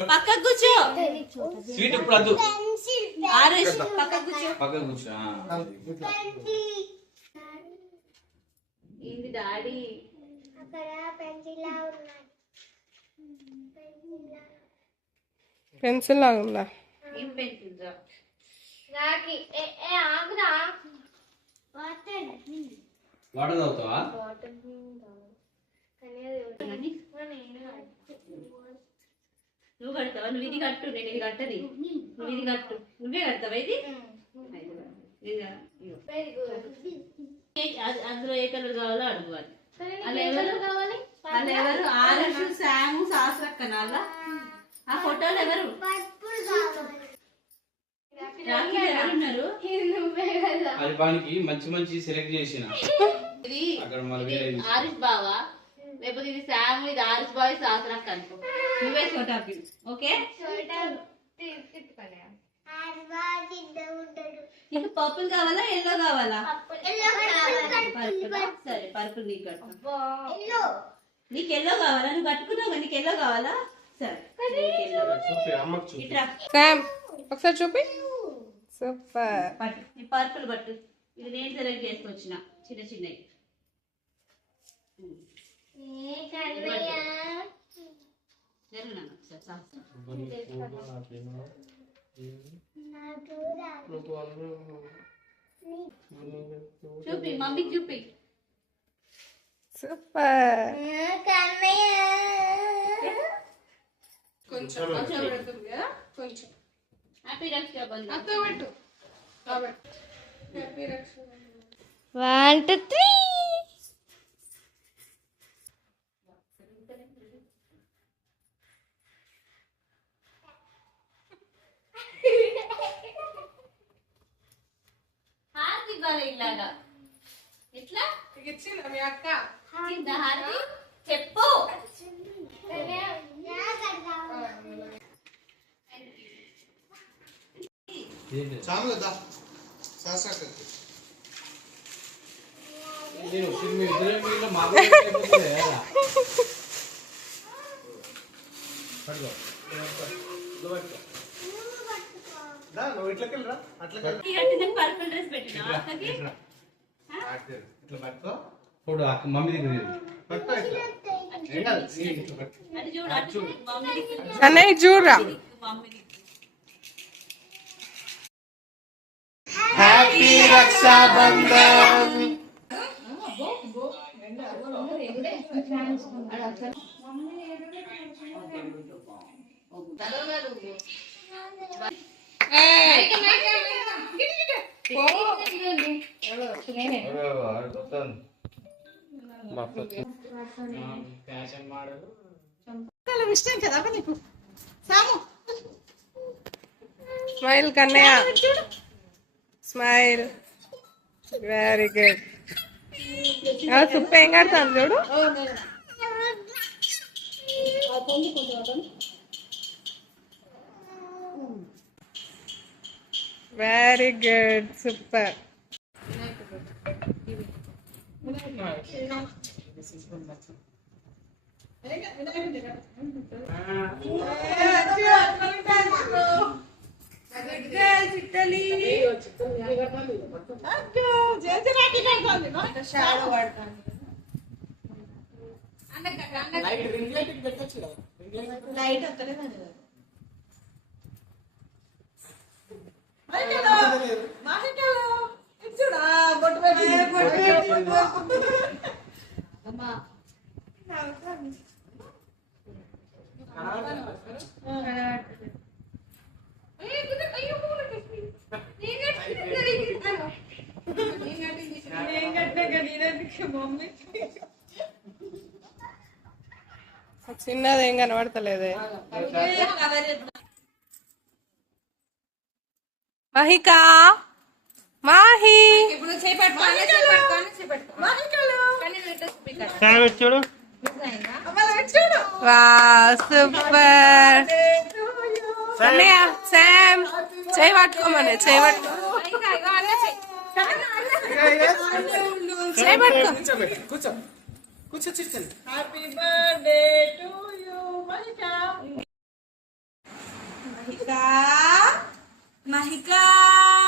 పక్కకు కూర్చో. స్వీట్ ఇప్పుడు వద్దు. ఆరుష్ పక్కకు కూర్చో. పక్కకు కూర్చో. ఏంది డాడీ? పెన్సిల్ లాగా ఉందా? ఏం పెన్సిల్ రా? వాటర్ తాగుతావా? నువ్వు కడతావా? నువ్వు ఇది కట్టు, నేను ఇది కట్టది. నువ్వు ఇది కట్టు. నువ్వే కడతావా ఇది? అందులో ఏ కలర్ కావాలో అడుగువాలి. అలా ఎవరు? ఆరుష్, శాము, శాస్త్రక్కన ఆ ఫోటోలు ఎవరు? ఎవరున్నారు? అది వానికి మంచి మంచి సెలెక్ట్ చేసిన. ఇది ఆరుష్ బావా, లేకపోతే ఇది శాము, ఇది ఆరుష్ బావ, శాస్త్రక్క అనుకో. నువ్వే చోటా ఓకే. నీకు పర్పుల్ కావాలా, ఎల్లో కావాలా? సరే పర్పుల్ నీకు కడతా. నీకు ఎల్లో కావాలా? నువ్వు కట్టుకున్నావు, నీకు ఎల్లో కావాలా? సరే శామ్ ఒకసారి చూపి. సూపర్. పట్టు, నీ పర్పుల్ పట్టు. ఇది నేను సెలెక్ట్ చేసుకొచ్చిన చిన్న చిన్నవి. చూపి మమ్మీకి చూపి. సూపర్. కొంచెం హ్యాపీ రక్షాబంధన్. 1 2 3. హారతి ఇవ్వాలి ఇలాగా. ఎట్లా మీ అక్క కింద హారతి చెప్పు. పర్పుల్ డ్రెస్ పెట్టినా అక్కకి. మమ్మీ దగ్గర అది చూడు, అటు చూడు. మమ్మీ అన్నయ్య చూడరా. Mummy happy Rakshabandhan. ఇష్టం కదా నీకు సాము. స్మైల్ కన్నయ్య, స్మైల్. Very good. సుప్ప ఏం కడతాను చూడు. Very good, super. లైట్ వస్తలేదండి. చిన్నది ఏం కనబడతలేదే. మహిక, మాహి చూడు. సూపర్. శామ్ చేయి పట్టుకోమని, చేయి పట్టుకో, చేయి పట్టుకో. కూర్చో కూర్చో. Happy birthday to you Mahika.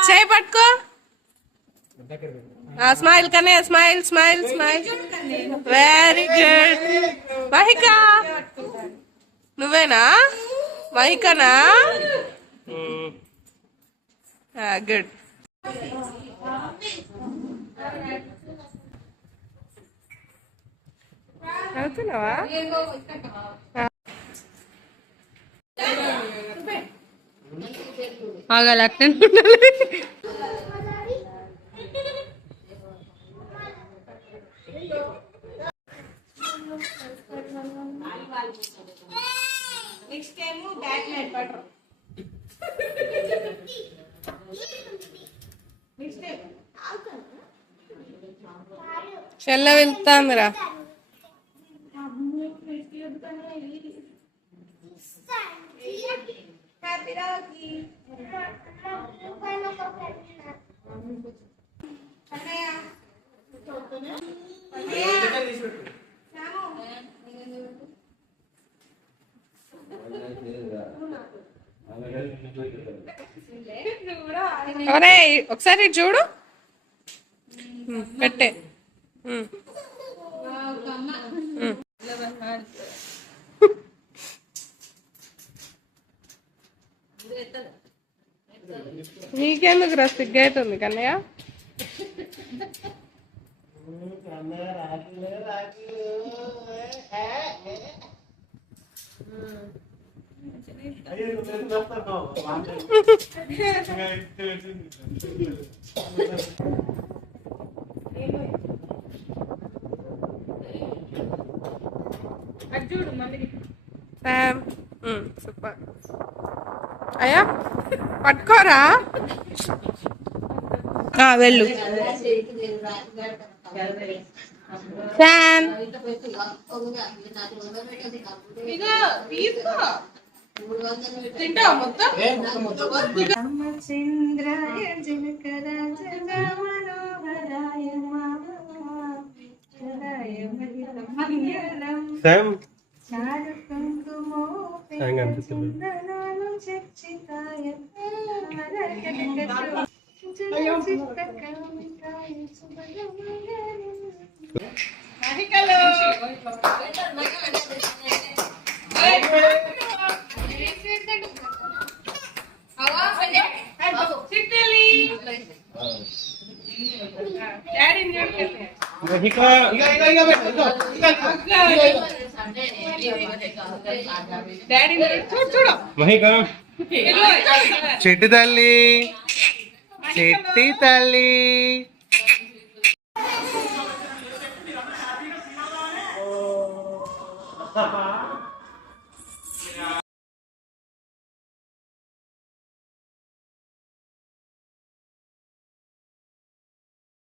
చేయి పట్టుకో. స్మైల్ కనే, smile smile smile. Very good. Mahika నువ్వేనా? మహికనా? గుడ్. అవుతున్నావా? ఆగాలి, అట్లనే ఉండాలి. Next time back night butter. చెల్ల వెళ్తాందిరా. ఒరే ఒకసారి ఇటు చూడు. పెట్టే. నీకెందుకు రా సిగ్గైతుంది కన్నయ్య? సూపర్. అయ్యా పట్టుకోరా. వెళ్ళు. శామ్ తింటావా మొత్తం? రామచంద్రాయ జనకరాజన మనోహరాయ మాధవాయ మంగళం చారుకంకుమోపే చందనాలు చర్చితాయ చిత్తకామితాయ శుభమంగళం. చెట్టు తల్లి, చెట్టి తల్లి.